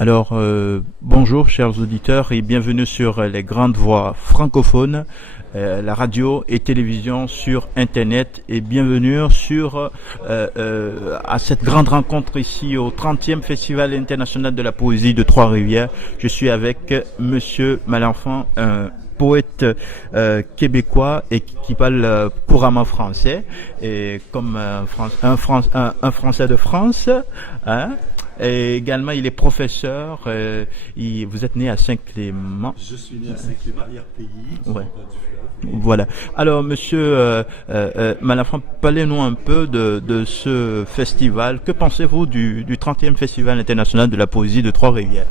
Alors, bonjour chers auditeurs et bienvenue sur les grandes voix francophones, la radio et télévision sur Internet et bienvenue à cette grande rencontre ici au 30e Festival international de la poésie de Trois-Rivières. Je suis avec Monsieur Malenfant, un poète québécois et qui parle couramment français et comme un Français de France, hein. Et également, il est professeur. Vous êtes né à Saint-Clément. Je suis né à Saint-Clément, arrière-pays, sur Ouais. le bas du fleuve. Voilà. Alors, Monsieur Malenfant, parlez-nous un peu de ce festival. Que pensez-vous du 30e Festival international de la poésie de Trois-Rivières?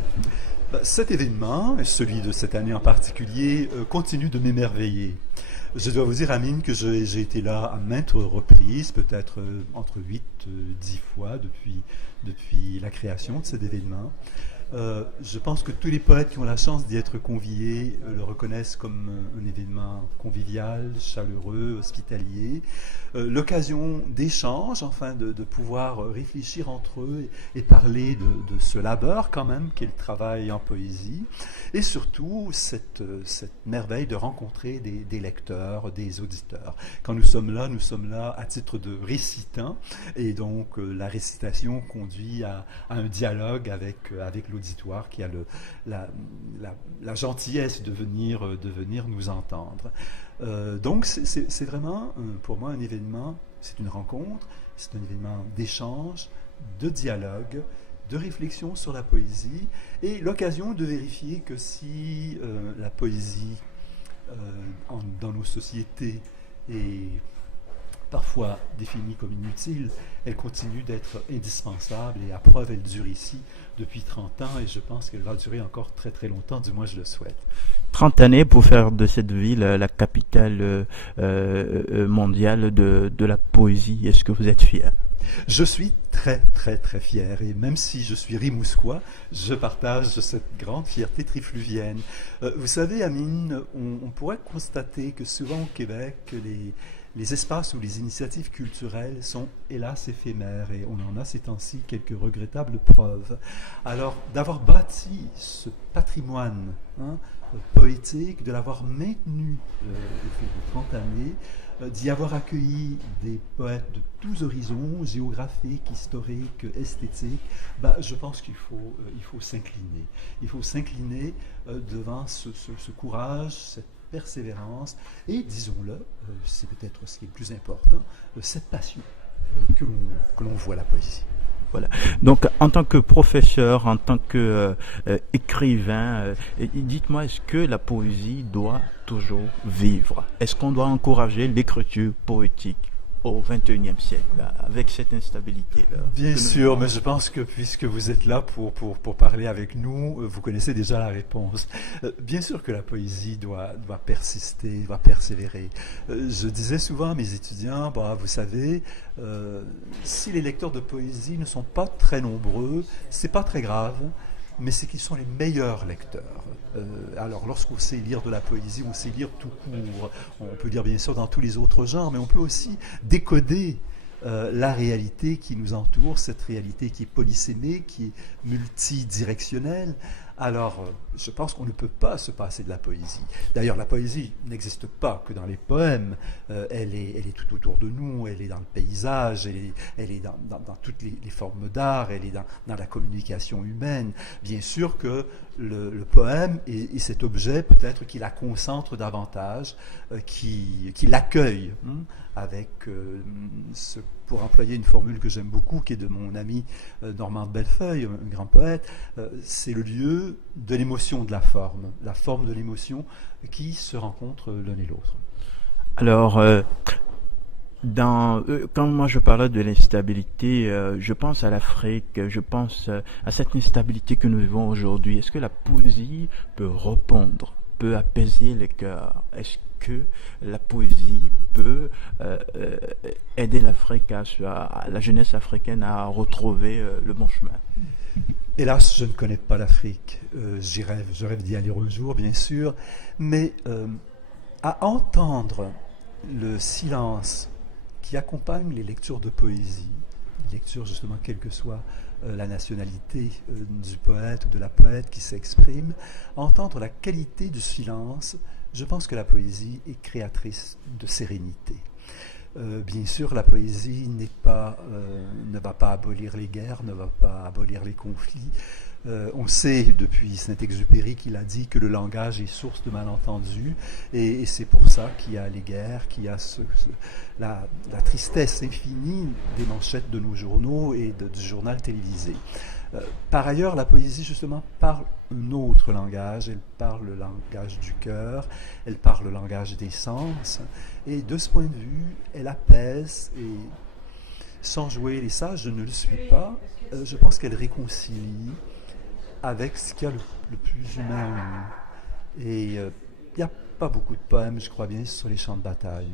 Cet événement, et celui de cette année en particulier, continue de m'émerveiller. Je dois vous dire, Amine, que j'ai été là à maintes reprises, peut-être entre 8 et 10 fois depuis la création de cet événement. Je pense que tous les poètes qui ont la chance d'y être conviés le reconnaissent comme un événement convivial, chaleureux, hospitalier, l'occasion d'échanges, enfin de pouvoir réfléchir entre eux et parler de ce labeur quand même qu'est le travail en poésie, et surtout cette merveille de rencontrer des lecteurs, des auditeurs. Quand nous sommes là à titre de récitants, et donc la récitation conduit à un dialogue avec l'auditoire qui a la gentillesse de venir nous entendre. Donc c'est vraiment pour moi un événement, c'est une rencontre, c'est un événement d'échange, de dialogue, de réflexion sur la poésie et l'occasion de vérifier que si la poésie dans nos sociétés est parfois définie comme inutile, elle continue d'être indispensable et à preuve elle dure ici depuis 30 ans et je pense qu'elle va durer encore très très longtemps, du moins je le souhaite. 30 années pour faire de cette ville la capitale mondiale de la poésie. Est-ce que vous êtes fier? Je suis très très très fier et même si je suis rimousquois, je partage cette grande fierté trifluvienne. Vous savez, Amine, on pourrait constater que souvent au Québec, les espaces ou les initiatives culturelles sont hélas éphémères et on en a ces temps-ci quelques regrettables preuves. Alors d'avoir bâti ce patrimoine poétique, de l'avoir maintenu au fil de 30 années, d'y avoir accueilli des poètes de tous horizons, géographiques, historiques, esthétiques, je pense qu'il faut s'incliner. Il faut s'incliner devant ce courage, cette persévérance et, disons-le, c'est peut-être ce qui est le plus important, cette passion que l'on voit à la poésie. Voilà. Donc, en tant que professeur, en tant que écrivain, dites-moi, est-ce que la poésie doit toujours vivre? Est-ce qu'on doit encourager l'écriture poétique au XXIe siècle, là, avec cette instabilité-là? Bien sûr, mais je pense que puisque vous êtes là pour parler avec nous, vous connaissez déjà la réponse. Bien sûr que la poésie doit persister, doit persévérer. Je disais souvent à mes étudiants, vous savez, si les lecteurs de poésie ne sont pas très nombreux, c'est pas très grave, mais c'est qu'ils sont les meilleurs lecteurs. Alors, lorsqu'on sait lire de la poésie, on sait lire tout court. On peut lire bien sûr dans tous les autres genres, mais on peut aussi décoder la réalité qui nous entoure, cette réalité qui est polysémique, qui est multidirectionnelle. Alors, je pense qu'on ne peut pas se passer de la poésie. D'ailleurs, la poésie n'existe pas que dans les poèmes. Elle est tout autour de nous, elle est dans le paysage, elle est dans toutes les formes d'art, elle est dans la communication humaine. Bien sûr que le poème est cet objet peut-être qui la concentre davantage, qui l'accueille avec pour employer une formule que j'aime beaucoup, qui est de mon ami Normand de Bellefeuille, un grand poète, c'est le lieu de l'émotion de la forme de l'émotion qui se rencontrent l'un et l'autre. Alors, quand moi je parlais de l'instabilité, je pense à l'Afrique, je pense à cette instabilité que nous vivons aujourd'hui. Est-ce que la poésie peut répondre, peut apaiser les cœurs? Est-ce que la poésie peut aider l'Afrique, la jeunesse africaine à retrouver le bon chemin? Hélas, je ne connais pas l'Afrique. Je rêve d'y aller un jour, bien sûr, mais à entendre le silence qui accompagne les lectures de poésie, les lectures justement quelle que soit la nationalité du poète ou de la poète qui s'exprime, entendre la qualité du silence, je pense que la poésie est créatrice de sérénité. Bien sûr, la poésie ne va pas abolir les guerres, ne va pas abolir les conflits. On sait depuis Saint-Exupéry qu'il a dit que le langage est source de malentendus, et c'est pour ça qu'il y a les guerres, qu'il y a la tristesse infinie des manchettes de nos journaux et du journal télévisé. Par ailleurs, la poésie, justement, parle un autre langage. Elle parle le langage du cœur, elle parle le langage des sens. Et de ce point de vue, elle apaise. Et sans jouer les sages, je ne le suis pas. Je pense qu'elle réconcilie avec ce qu'il y a le plus humain en nous. Et il n'y a pas beaucoup de poèmes, je crois bien, sur les champs de bataille.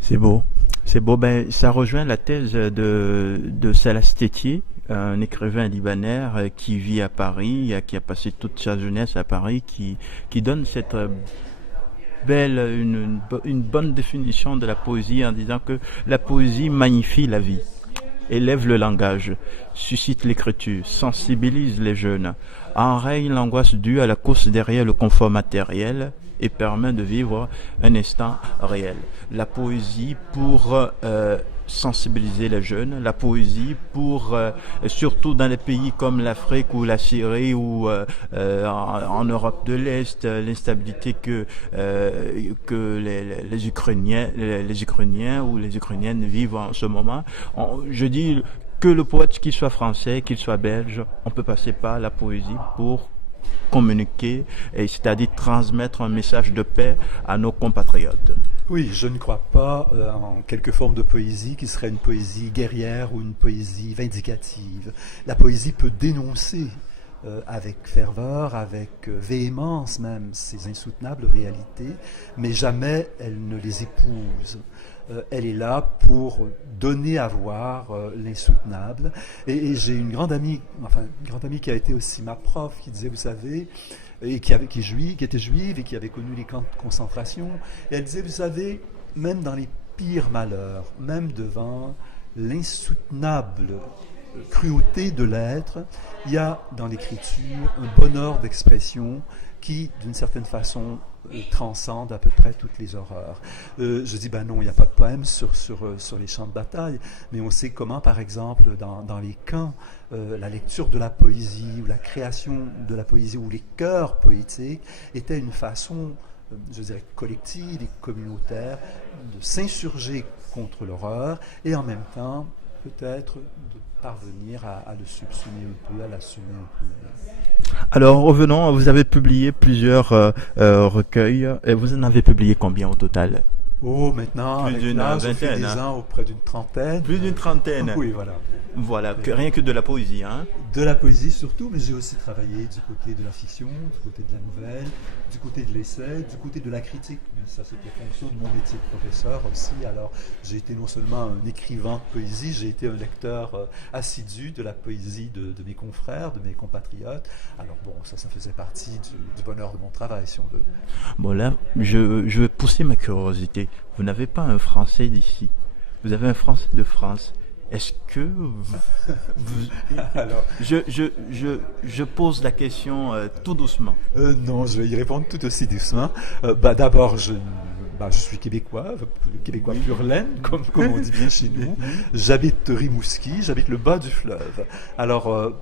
C'est beau. C'est beau. Ben, ça rejoint la thèse de Salah Stétier, un écrivain libanais qui vit à Paris, qui a passé toute sa jeunesse à Paris, qui donne cette une bonne définition de la poésie en disant que la poésie magnifie la vie, élève le langage, suscite l'écriture, sensibilise les jeunes, enraye l'angoisse due à la course derrière le confort matériel et permet de vivre un instant réel. La poésie pour sensibiliser les jeunes, la poésie pour, surtout dans les pays comme l'Afrique ou la Syrie ou en Europe de l'Est, l'instabilité que les Ukrainiens ou les Ukrainiennes vivent en ce moment. Je dis que le poète, qu'il soit français, qu'il soit belge, on peut passer par la poésie pour communiquer, c'est-à-dire transmettre un message de paix à nos compatriotes. Oui, je ne crois pas en quelque forme de poésie qui serait une poésie guerrière ou une poésie vindicative. La poésie peut dénoncer avec ferveur, avec véhémence même, ces insoutenables réalités, mais jamais elle ne les épouse. Elle est là pour donner à voir l'insoutenable. Et j'ai une grande amie qui a été aussi ma prof, qui disait, vous savez, et qui était juive et qui avait connu les camps de concentration. Et elle disait, vous savez, même dans les pires malheurs, même devant l'insoutenable cruauté de l'être, il y a dans l'écriture un bonheur d'expression qui, d'une certaine façon, transcende à peu près toutes les horreurs. Je dis, non, il n'y a pas de poème sur les champs de bataille, mais on sait comment, par exemple, dans les camps, la lecture de la poésie, ou la création de la poésie, ou les chœurs poétiques, était une façon, je dirais, collective et communautaire de s'insurger contre l'horreur, et en même temps, peut-être, de parvenir à le subsumer un peu, à l'assumer un peu. Alors revenons, vous avez publié plusieurs recueils, et vous en avez publié combien au total? Oh, maintenant, plus d'une vingtaine, des ans, auprès d'une trentaine. Plus d'une trentaine. Oui, voilà. Voilà, rien que de la poésie, hein. De la poésie surtout, mais j'ai aussi travaillé du côté de la fiction, du côté de la nouvelle, du côté de l'essai, du côté de la critique. Mais ça, c'était fonction de mon métier de professeur aussi. Alors, j'ai été non seulement un écrivain de poésie, j'ai été un lecteur assidu de la poésie de mes confrères, de mes compatriotes. Alors bon, ça faisait partie du bonheur de mon travail, si on veut. Bon là, je vais pousser ma curiosité. Vous n'avez pas un Français d'ici. Vous avez un Français de France. Est-ce que Alors, je pose la question tout doucement. Non, je vais y répondre tout aussi doucement. D'abord, je suis québécois pur laine, comme on dit bien chez nous. J'habite Rimouski, j'habite le bas du fleuve. Alors,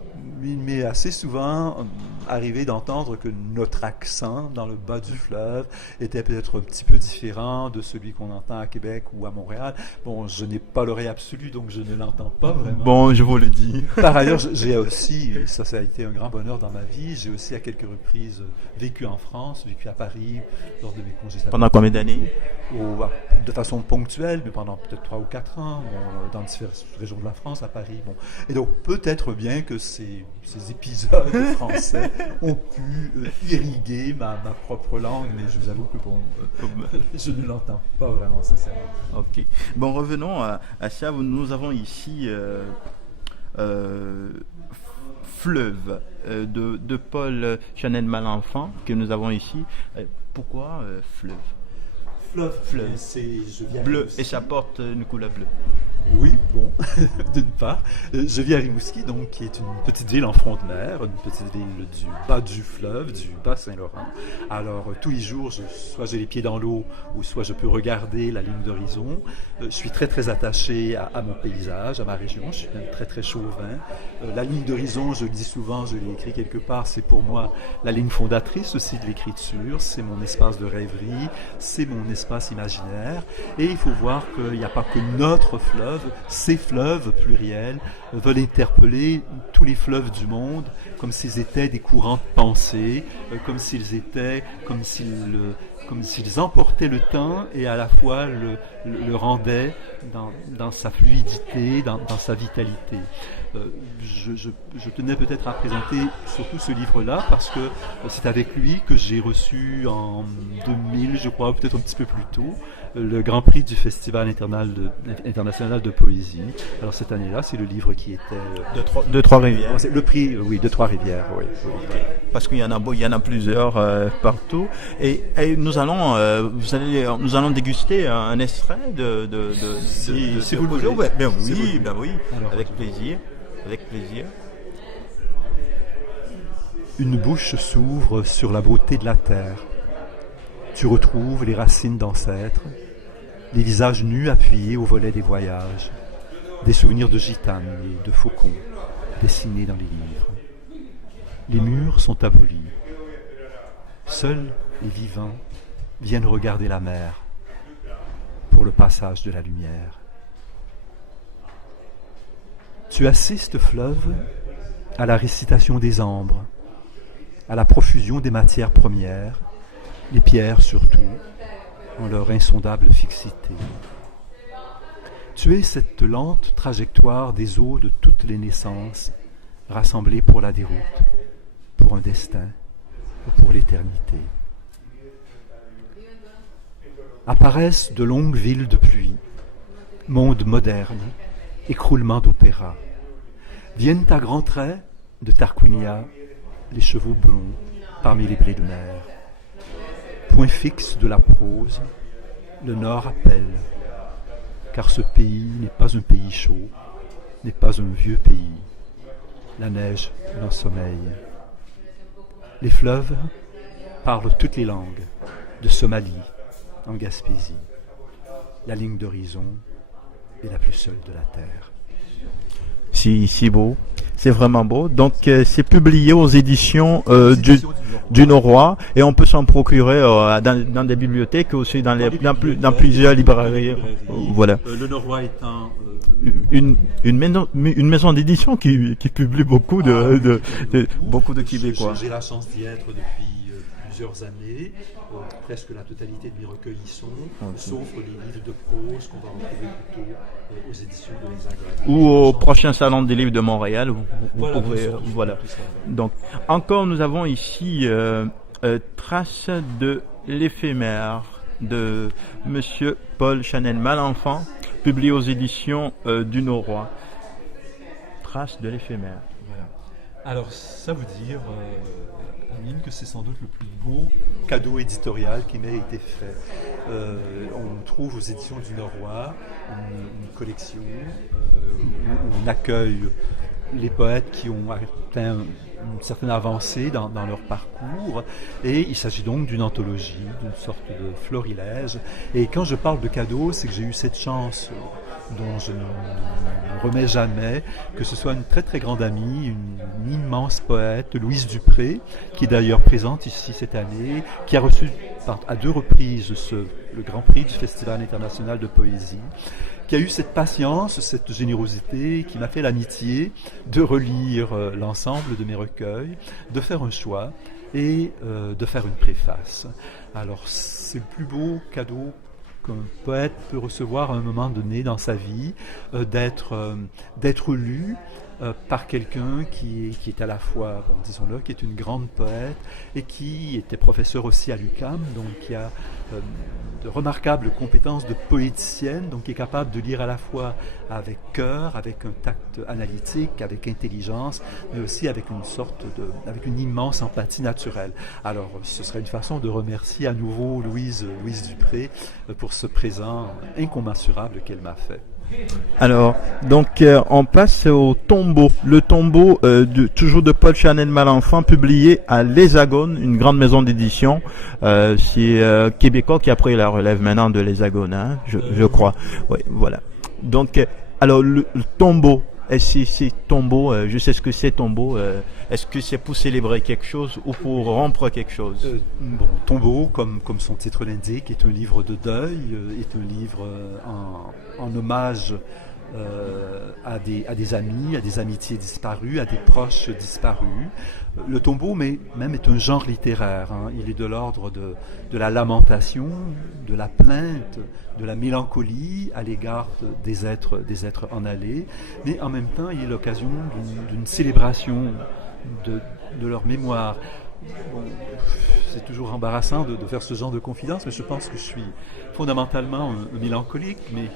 il m'est assez souvent arrivé d'entendre que notre accent dans le bas du fleuve était peut-être un petit peu différent de celui qu'on entend à Québec ou à Montréal. Bon, je n'ai pas l'oreille absolue, donc je ne l'entends pas vraiment. Bon, je vous le dis. Par ailleurs, j'ai aussi, ça a été un grand bonheur dans ma vie, j'ai aussi à quelques reprises vécu en France, vécu à Paris, lors de mes congés sabatiques. Pendant combien d'années? De façon ponctuelle, mais pendant peut-être 3 ou 4 ans, dans différentes régions de la France, à Paris. Bon. Et donc, peut-être bien que ces épisodes français ont pu irriguer ma propre langue, mais je vous avoue que je ne l'entends pas vraiment sincèrement. Ok. Bon, revenons à ça. Nous avons ici Fleuve de Paul Chanel Malenfant que nous avons ici. Pourquoi Fleuve? Fleuve, c'est bleu, et ça porte une couleur bleue. Oui, bon, d'une part. Je vis à Rimouski, donc, qui est une petite ville en front de mer, une petite ville du bas du fleuve, du bas Saint-Laurent. Alors, tous les jours, soit j'ai les pieds dans l'eau, ou soit je peux regarder la ligne d'horizon. Je suis très, très attaché à mon paysage, à ma région. Je suis même très, très chauvin. La ligne d'horizon, je le dis souvent, je l'ai écrit quelque part, c'est pour moi la ligne fondatrice aussi de l'écriture. C'est mon espace de rêverie, c'est mon espace imaginaire. Et il faut voir qu'il n'y a pas que notre fleuve, ces fleuves pluriels veulent interpeller tous les fleuves du monde comme s'ils étaient des courants de pensée, comme s'ils emportaient le temps et à la fois le rendaient dans sa fluidité, dans sa vitalité. Je tenais peut-être à présenter surtout ce livre-là parce que c'est avec lui que j'ai reçu en 2000, je crois, peut-être un petit peu plus tôt, le Grand Prix du Festival international de poésie. Alors cette année-là, c'est le livre qui était... De Trois-Rivières. C'est le prix, oui, de Trois-Rivières, oui. Parce qu'il y en a plusieurs partout. Et nous allons déguster un extrait Si vous le voulez. Ouais, ben Si vous oui, le ben oui, Alors, avec plaisir. Avec plaisir. Une bouche s'ouvre sur la beauté de la terre. Tu retrouves les racines d'ancêtres, les visages nus appuyés au volet des voyages, des souvenirs de gitanes et de faucons dessinés dans les livres. Les murs sont abolis. Seuls les vivants viennent regarder la mer pour le passage de la lumière. Tu assistes, fleuve, à la récitation des ambres, à la profusion des matières premières, les pierres surtout, en leur insondable fixité. Tu es cette lente trajectoire des eaux de toutes les naissances, rassemblées pour la déroute, pour un destin, ou pour l'éternité. Apparaissent de longues villes de pluie, monde moderne, écroulement d'opéra. Viennent à grands traits de Tarquinia les chevaux blonds parmi les blés de mer. Point fixe de la prose, le nord appelle, car ce pays n'est pas un pays chaud, n'est pas un vieux pays. La neige l'ensommeille. Les fleuves parlent toutes les langues, de Somalie en Gaspésie. La ligne d'horizon est la plus seule de la terre. Si beau, c'est vraiment beau. Donc c'est publié aux éditions du Noroît et on peut s'en procurer dans des bibliothèques aussi dans plusieurs librairies. Voilà. Le Noroît étant une maison d'édition qui publie beaucoup beaucoup de Québécois. J'ai la chance d'y être depuis plusieurs années. Presque la totalité de mes recueils y sont, sauf les livres de prose qu'on va retrouver plutôt aux éditions de l'Hexagone. Ou au prochain salon des livres de Montréal. Vous pouvez, voilà. Donc, encore, nous avons ici Traces de l'éphémère de Monsieur Paul Chanel Malenfant, publié aux éditions du Noroît. Traces de l'éphémère. Voilà. Alors, ça veut dire, Amine, que c'est sans doute le plus beau cadeau éditorial qui m'ait été fait. On trouve aux éditions du Noroît une collection où on accueille les poètes qui ont atteint une certaine avancée dans leur parcours, et il s'agit donc d'une anthologie, d'une sorte de florilège. Et quand je parle de cadeau, c'est que j'ai eu cette chance dont je ne me remets jamais, que ce soit une très très grande amie, une immense poète, Louise Dupré, qui est d'ailleurs présente ici cette année, qui a reçu à 2 reprises le Grand Prix du Festival international de poésie, qui a eu cette patience, cette générosité, qui m'a fait l'amitié de relire l'ensemble de mes recueils, de faire un choix et de faire une préface. Alors c'est le plus beau cadeau qu'un poète peut recevoir à un moment donné dans sa vie, d'être lu par quelqu'un qui est à la fois, bon, disons-le, qui est une grande poète et qui était professeur aussi à l'UQAM, donc qui a de remarquables compétences de poéticienne, donc qui est capable de lire à la fois avec cœur, avec un tact analytique, avec intelligence, mais aussi avec avec une immense empathie naturelle. Alors, ce serait une façon de remercier à nouveau Louise Dupré pour ce présent incommensurable qu'elle m'a fait. Alors, donc on passe au tombeau. Le tombeau toujours de Paul Chanel Malenfant, publié à l'Hexagone, une grande maison d'édition. C'est Québécois qui a pris la relève maintenant de l'Hexagone, hein, je crois. Oui, voilà. Donc, alors le tombeau. C'est tombeau, je sais ce que c'est tombeau. Est-ce que c'est pour célébrer quelque chose ou pour rompre quelque chose? Bon, Tombeau, comme son titre l'indique, est un livre de deuil, est un livre en hommage à des amis, à des amitiés disparues, à des proches disparus. Le tombeau même est un genre littéraire, hein. Il est de l'ordre de la lamentation, de la plainte, de la mélancolie à l'égard des êtres en allée, mais en même temps il est l'occasion d'une célébration de leur mémoire. Bon, c'est toujours embarrassant de faire ce genre de confidence, mais je pense que je suis fondamentalement un mélancolique, mais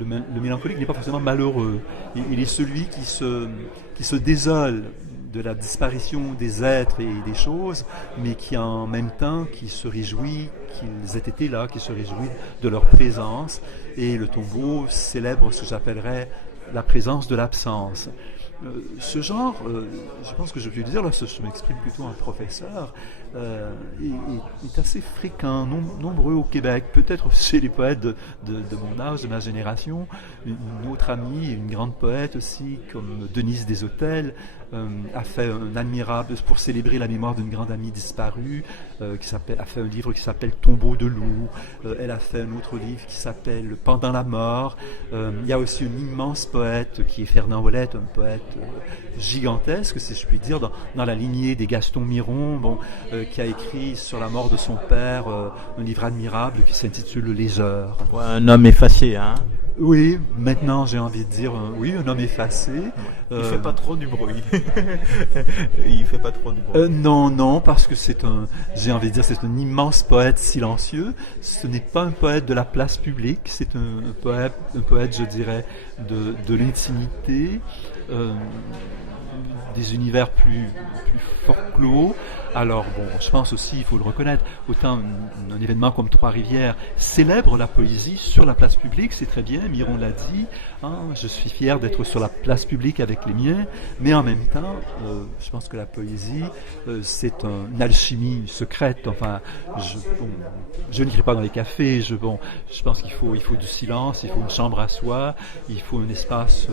le mélancolique n'est pas forcément malheureux. Il est celui qui se désole de la disparition des êtres et des choses, mais qui en même temps qui se réjouit qu'ils aient été là, qui se réjouit de leur présence. Et le tombeau célèbre ce que j'appellerais la présence de l'absence. Ce genre, je pense que je peux le dire, là, je m'exprime plutôt en professeur, est assez fréquent, nombreux au Québec, peut-être chez les poètes de mon âge, de ma génération. Une autre amie, une grande poète aussi, comme Denise Deshôtels, a fait un admirable, pour célébrer la mémoire d'une grande amie disparue, a fait un livre qui s'appelle Tombeau de loup. Elle a fait un autre livre qui s'appelle Pendant la mort. Il y a aussi un immense poète qui est Fernand Ouellette, un poète gigantesque, si je puis dire, dans la lignée des Gaston Miron, qui a écrit sur la mort de son père un livre admirable qui s'intitule Les Heures. Ouais, un homme effacé, hein? Oui, maintenant j'ai envie de dire oui, un homme effacé. Il fait pas trop du bruit. Il fait pas trop du bruit. Non, parce que j'ai envie de dire, c'est un immense poète silencieux. Ce n'est pas un poète de la place publique, c'est un poète, je dirais, de l'intimité, des univers plus fort clos. Alors bon, je pense aussi, il faut le reconnaître, autant un événement comme Trois-Rivières célèbre la poésie sur la place publique, c'est très bien, Miron l'a dit, hein, je suis fier d'être sur la place publique avec les miens, mais en même temps, je pense que la poésie, c'est une alchimie secrète. Enfin, je n'écris pas dans les cafés, je pense qu'il faut du silence, il faut une chambre à soi, il faut un espace...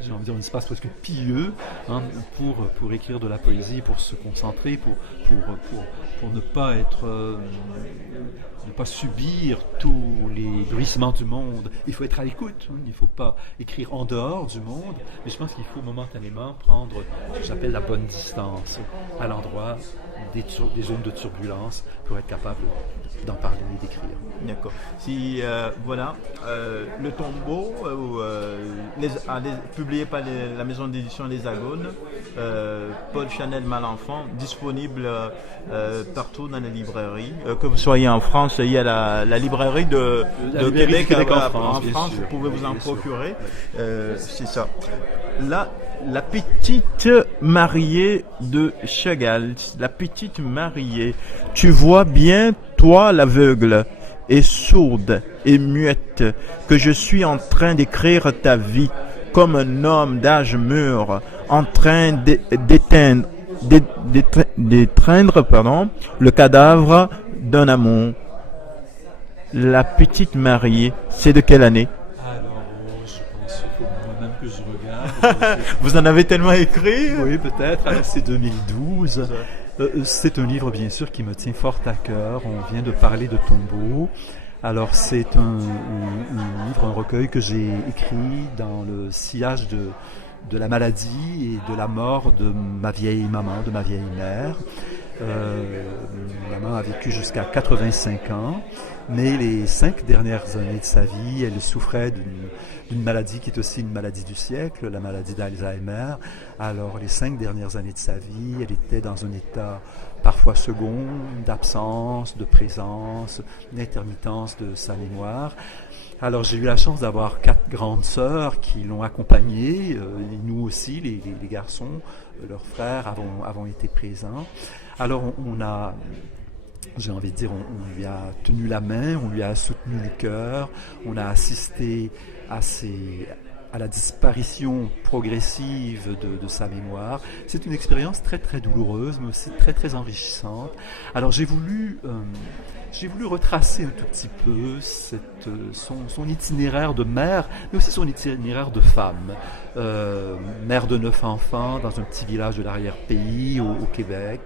j'ai envie de dire un espace presque pieux, hein, pour écrire de la poésie, pour se concentrer, pour ne pas ne pas subir tous les bruissements du monde. Il faut être à l'écoute, hein, il ne faut pas écrire en dehors du monde, mais je pense qu'il faut momentanément prendre ce que j'appelle la bonne distance à l'endroit des zones de turbulence pour être capable d'en parler et d'écrire. D'accord. Si voilà, le tombeau publié par la maison d'édition l'Hexagone, Paul Chanel Malenfant, disponible partout dans les librairies. Que vous soyez en France, il y a la librairie de Québec en France, vous pouvez vous en procurer. C'est ça. Là, la petite mariée de Chagall, la petite mariée. Tu vois bien, toi l'aveugle et sourde et muette, que je suis en train d'écrire ta vie comme un homme d'âge mûr en train d'étreindre le cadavre d'un amour. La petite mariée, c'est de quelle année? Alors, je pense qu'il faut moi-même que je regarde. Vous en avez tellement écrit? Oui, peut-être. Alors, c'est 2012. C'est un livre, bien sûr, qui me tient fort à cœur. On vient de parler de Tombeau. Alors, c'est un livre, un recueil que j'ai écrit dans le sillage de la maladie et de la mort de ma vieille maman, de ma vieille mère. Maman a vécu jusqu'à 85 ans, mais les 5 dernières années de sa vie, elle souffrait d'une maladie qui est aussi une maladie du siècle, la maladie d'Alzheimer. Alors les 5 dernières années de sa vie, elle était dans un état parfois second, d'absence, de présence, d'intermittence de sa mémoire. Alors j'ai eu la chance d'avoir 4 grandes sœurs qui l'ont accompagnée, et nous aussi, les garçons, leurs frères avons été présents. Alors on a j'ai envie de dire, on lui a tenu la main, on lui a soutenu le cœur, on a assisté à la disparition progressive de sa mémoire. C'est une expérience très très douloureuse, mais aussi très très enrichissante. Alors j'ai voulu retracer un tout petit peu son itinéraire de mère, mais aussi son itinéraire de femme. Mère de 9 enfants dans un petit village de l'arrière-pays au Québec.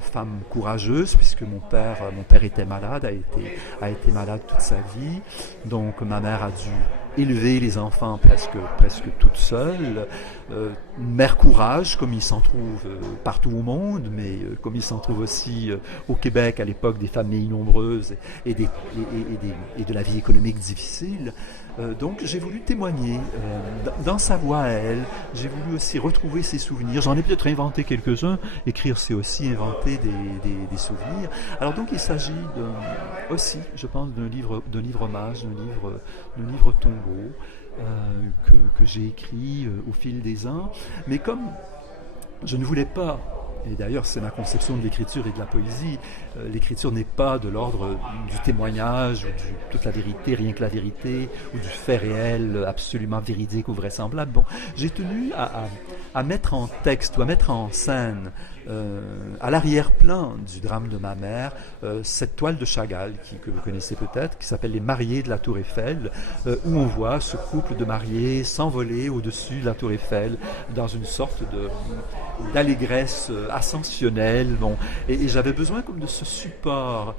Femme courageuse, puisque mon père était malade, a été malade toute sa vie. Donc ma mère a dû élever les enfants presque toute seule. Mère courage, comme il s'en trouve partout au monde, mais comme il s'en trouve aussi au Québec à l'époque des familles nombreuses et de la vie économique difficile. Donc j'ai voulu témoigner dans sa voix à elle. J'ai voulu aussi retrouver ses souvenirs. J'en ai peut-être inventé quelques-uns. Écrire, c'est aussi inventer des souvenirs. Alors donc il s'agit aussi, je pense, d'un livre hommage, d'un livre tombeau que j'ai écrit au fil des ans. Mais comme je ne voulais pas, et d'ailleurs c'est ma conception de l'écriture et de la poésie, l'écriture n'est pas de l'ordre du témoignage ou de toute la vérité, rien que la vérité, ou du fait réel absolument véridique ou vraisemblable. Bon, j'ai tenu à mettre en texte ou à mettre en scène à l'arrière-plan du drame de ma mère, cette toile de Chagall que vous connaissez peut-être, qui s'appelle Les Mariés de la Tour Eiffel, où on voit ce couple de mariés s'envoler au-dessus de la Tour Eiffel dans une sorte d'allégresse ascensionnelle. Bon. Et j'avais besoin comme de ce support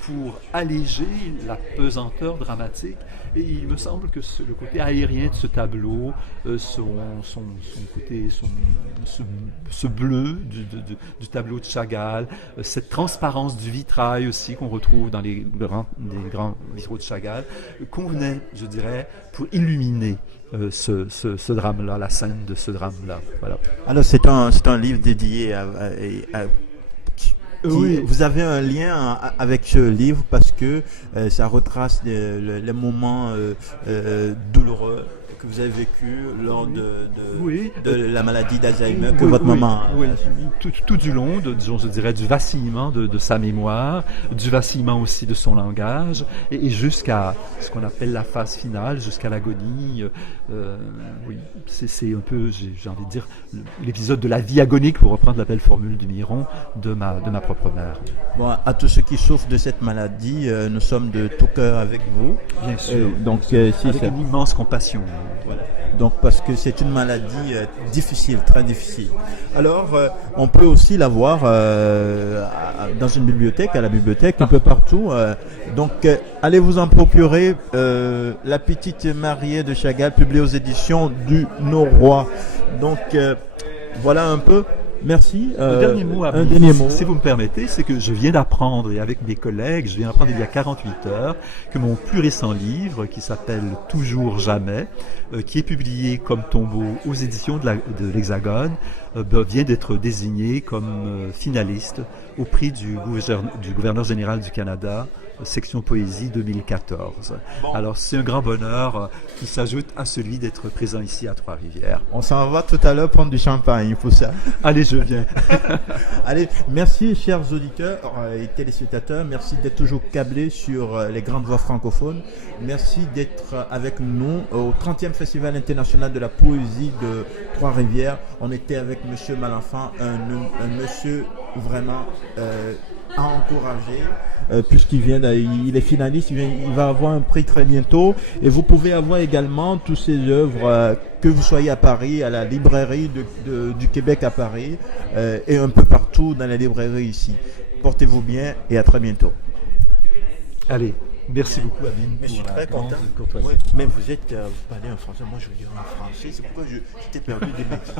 pour alléger la pesanteur dramatique. Et il me semble que le côté aérien de ce tableau, ce bleu du tableau de Chagall, cette transparence du vitrail aussi qu'on retrouve dans les grands vitraux de Chagall, convenait, je dirais, pour illuminer ce drame-là, la scène de ce drame-là. Voilà. Alors c'est un livre dédié oui. Vous avez un lien avec ce livre parce que ça retrace les moments douloureux que vous avez vécu lors de la maladie d'Alzheimer que votre maman a. Oui, tout du long, disons, je dirais, du vacillement de sa mémoire, du vacillement aussi de son langage, et jusqu'à ce qu'on appelle la phase finale, jusqu'à l'agonie. Oui, c'est un peu, j'ai envie de dire, l'épisode de la vie agonique, pour reprendre la belle formule du Miron, de ma propre mère. Bon, à tous ceux qui souffrent de cette maladie, nous sommes de tout cœur avec vous. Bien sûr. Donc, avec une immense compassion. Voilà. Donc parce que c'est une maladie difficile, très difficile. Alors on peut aussi la voir dans une bibliothèque, à la bibliothèque, un peu partout. Donc allez vous en procurer La Petite Mariée de Chagall, publiée aux éditions du Noroît. Donc voilà un peu. Merci. Un dernier mot, dernier mot. Si vous me permettez, c'est que je viens d'apprendre, et avec mes collègues, il y a 48 heures, que mon plus récent livre, qui s'appelle Toujours Jamais, qui est publié comme tombeau aux éditions de l'Hexagone, vient d'être désigné comme finaliste au prix du gouverneur général du Canada, section poésie 2014. Bon. Alors c'est un grand bonheur qui s'ajoute à celui d'être présent ici à Trois-Rivières. On s'en va tout à l'heure prendre du champagne, il faut ça. Allez, je viens. Allez, merci chers auditeurs et téléspectateurs, merci d'être toujours câblés sur les grandes voix francophones. Merci d'être avec nous au 30e Festival international de la poésie de Trois-Rivières. On était avec monsieur Malenfant, un monsieur vraiment à encourager. Puisqu'il il est finaliste, il va avoir un prix très bientôt. Et vous pouvez avoir également toutes ces œuvres, que vous soyez à Paris, à la librairie du Québec à Paris, et un peu partout dans les librairies ici. Portez-vous bien et à très bientôt. Allez, merci beaucoup Amine. Je suis très content. Courtoisie. Mais vous parlez en français, moi je veux dire en français, c'est pourquoi j'étais perdu des bêtises.